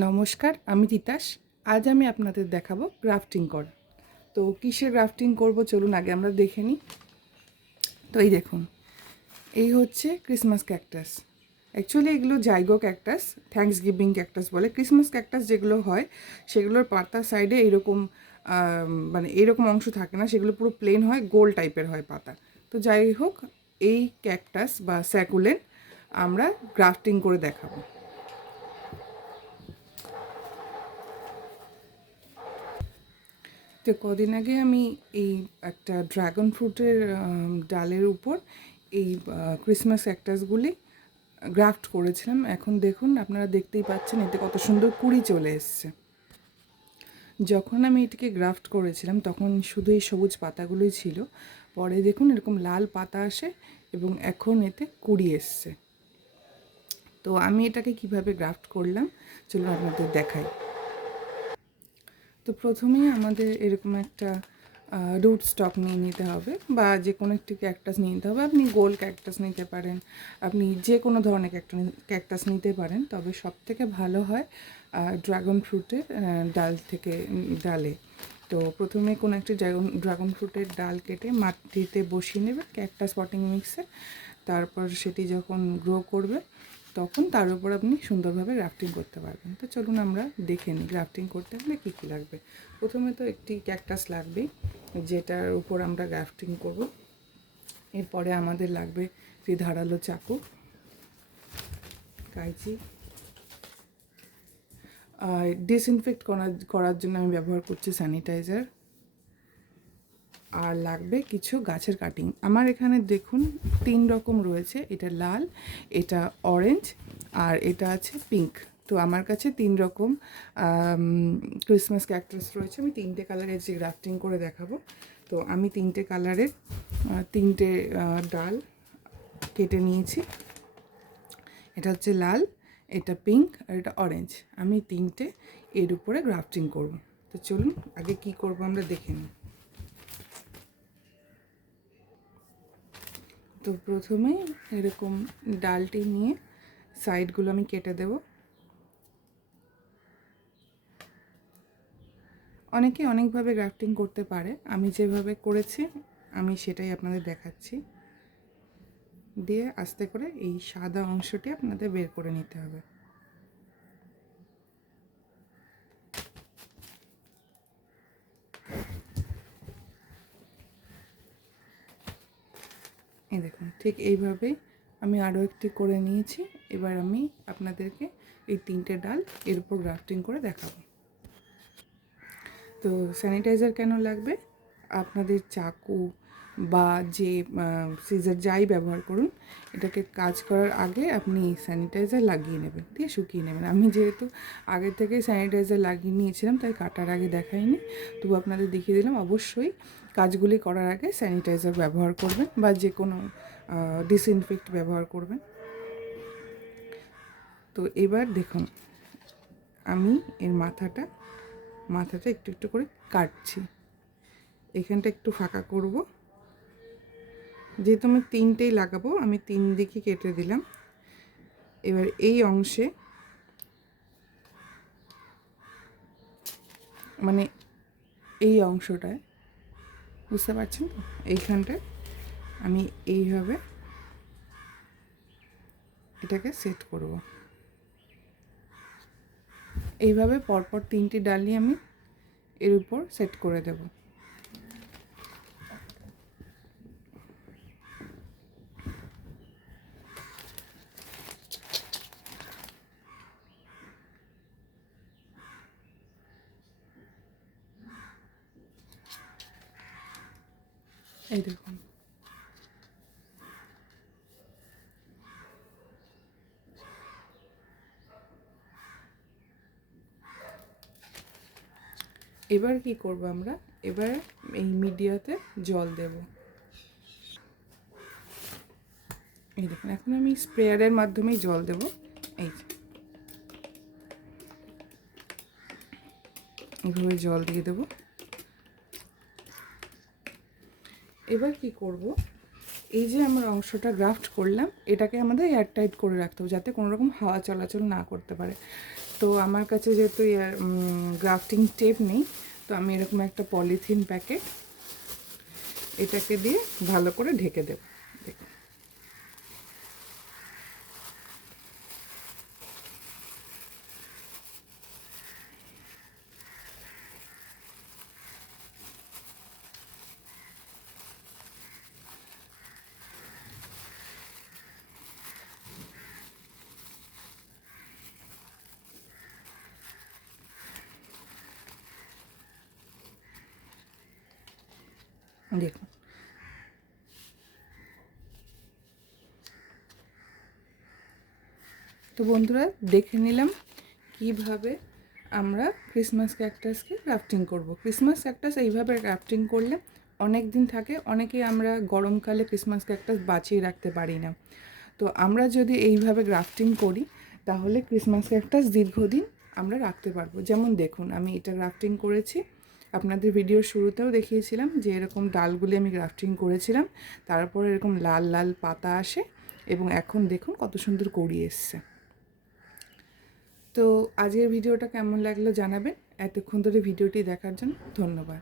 নমস্কার, আমি তিতাস। আজ আমি আপনাদের দেখাবো গ্রাফটিং করা। তো কিসের গ্রাফটিং করব চলুন আগে আমরা দেখে নিই। তো এই দেখুন, এই হচ্ছে ক্রিসমাস ক্যাকটাস। অ্যাকচুয়ালি এগুলো zygo cactus thanksgiving cactus বলে। ক্রিসমাস ক্যাকটাস যেগুলো হয়, সেগুলোর পাতার সাইডে এরকম মানে এরকম অংশ থাকে না, সেগুলো পুরো প্লেন হয়, গোল টাইপের হয় পাতা। তো যাই হোক, এই ক্যাকটাস বা স্যাকুলেন আমরা গ্রাফটিং করে দেখাবো। তো কদিন আগে আমি এই একটা ড্রাগন ফ্রুটের ডালের উপর এই ক্রিসমাস ক্যাকটাসগুলি গ্রাফট করেছিলাম। এখন দেখুন, আপনারা দেখতেই পাচ্ছেন এতে কত সুন্দর কুড়ি চলে এসছে। যখন আমি এটিকে গ্রাফট করেছিলাম, তখন শুধু এই সবুজ পাতাগুলোই ছিল। পরে দেখুন, এরকম লাল পাতা আসে এবং এখন এতে কুড়ি এসছে। তো আমি এটাকে কীভাবে গ্রাফট করলাম, চলুন আপনাদের দেখাই। তো প্রথমেই আমাদের এরকম একটা রুট স্টক নিয়ে নিতে হবে বা যে কোনো একটি ক্যাকটাস নিয়ে নিতে হবে। আপনি গোল ক্যাকটাস নিতে পারেন, আপনি যে কোনো ধরনের ক্যাকটা ক্যাকটাস নিতে পারেন, তবে সব থেকে ভালো হয় ড্রাগন ফ্রুটের ডাল থেকে ডালে। তো প্রথমে কোনো একটি ড্রাগন ড্রাগন ফ্রুটের ডাল কেটে মাটিতে বসিয়ে নেবে ক্যাকটাস পটিং মিক্সে তারপর সেটি যখন গ্রো করবে তখন তার উপর আপনি সুন্দরভাবে গ্রাফটিং করতে পারবেন। তো চলুন আমরা দেখে নিই গ্রাফটিং করতে হলে কী কী লাগবে। প্রথমে তো একটি ক্যাকটাস লাগবেই, যেটার উপর আমরা গ্রাফটিং করব। এরপরে আমাদের লাগবে একটি ধারালো চাকু, কাইচি। ডিসইনফেক্ট করার করার জন্য আমি ব্যবহার করছি স্যানিটাইজার আর লাগবে কিছু গাছের কাটিং আমার এখানে দেখুন তিন রকম রয়েছে। এটা লাল, এটা অরেঞ্জ আর এটা আছে পিঙ্ক তো আমার কাছে তিন রকম ক্রিসমাস ক্যাক্টাস রয়েছে। আমি তিনটে কালারের যে গ্রাফটিং করে দেখাবো। তো আমি তিনটে কালারের তিনটে ডাল কেটে নিয়েছি। এটা হচ্ছে লাল, এটা পিঙ্ক আর এটা অরেঞ্জ আমি তিনটে এর উপরে গ্রাফটিং করব। তো চলুন আগে কি করব আমরা দেখে নিই। তো প্রথমে এরকম ডালটি নিয়ে সাইডগুলো আমি কেটে দেব। অনেকে অনেকভাবে গ্রাফটিং করতে পারে, আমি যেভাবে করেছি, আমি সেটাই আপনাদের দেখাচ্ছি। দিয়ে আস্তে করে এই সাদা অংশটি আপনাদের বের করে নিতে হবে। এই দেখুন, ঠিক এইভাবে আমি আরও একটি করে নিয়েছি। এবার আমি আপনাদেরকে এই তিনটে ডাল এর উপর গ্রাফটিং করে দেখাবো। তো স্যানিটাইজার কেন লাগবে? আপনাদের চাকু বা যে সিজার যাই ব্যবহার করুন, এটাকে কাজ করার আগে আপনি স্যানিটাইজার লাগিয়ে নেবেন, দিয়ে শুকিয়ে নেবেন। আমি যেহেতু আগে থেকে স্যানিটাইজার লাগিয়ে নিয়েছিলাম, তাই কাটার আগে দেখাইনি। তবু আপনাদের দেখিয়ে দিলাম, অবশ্যই কাজগুলি করার আগে স্যানিটাইজার ব্যবহার করবেন বা যে কোনো ডিসইনফেক্ট ব্যবহার করবেন। তো এবার দেখুন, আমি এর মাথাটা মাথাটা একটু একটু করে কাটছি। এখানটা একটু ফাঁকা করব। যেহেতু আমি তিনটেই লাগাবো, আমি তিন দিকে কেটে দিলাম। এবার এই অংশে মানে এই অংশটায় বুঝতে পারছেন তো? এইখানটায় আমি এইভাবে এটাকে সেট করব। এইভাবে পরপর তিনটি ডালি আমি এর উপর সেট করে দেব। এই দেখুন। এবার কি করব আমরা? এবার এই মিডিয়াতে জল দেব। এই দেখুন, এখন আমি স্প্রেয়ারের মাধ্যমেই জল দেব। এই। এইভাবে জল দিয়ে দেব। এবার কি করব? এই যে আমরা অংশটা গ্রাফট করলাম, এটাকে আমাদের এয়ার টাইট করে রাখতে হবে যাতে কোনো রকম হাওয়া চলাচল না করতে পারে। তো আমার কাছে যেহেতু এয়ার গ্রাফটিং টেপ নেই, তো আমি এরকম একটা পলিথিন প্যাকেট এটাকে দিয়ে ভালো করে ঢেকে দেব দেখুন দেখুন তো বন্ধুরা, দেখে নিলাম কীভাবে আমরা ক্রিসমাস ক্যাকটাসকে ক্রাফটিং করব। ক্রিসমাস ক্যাকটাস এইভাবে ক্রাফটিং করলে অনেক দিন থাকে অনেকেই আমরা গরমকালে ক্রিসমাস ক্যাকটাস বাঁচিয়ে রাখতে পারি না। তো আমরা যদি এইভাবে গ্রাফটিং করি, তাহলে ক্রিসমাস ক্যাকটাস দীর্ঘদিন আমরা রাখতে পারব। যেমন দেখুন, আমি এটা গ্রাফটিং করেছি। আপনাদের ভিডিওর শুরুতেও দেখিয়েছিলাম যে এরকম ডালগুলি আমি গ্রাফটিং করেছিলাম, তারপর এরকম লাল লাল পাতা আসে এবং এখন দেখুন কত সুন্দর কড়ি এসছে। তো আজকের ভিডিওটা কেমন লাগল জানাবেন। এতক্ষণ ধরে ভিডিওটি দেখার জন্য ধন্যবাদ।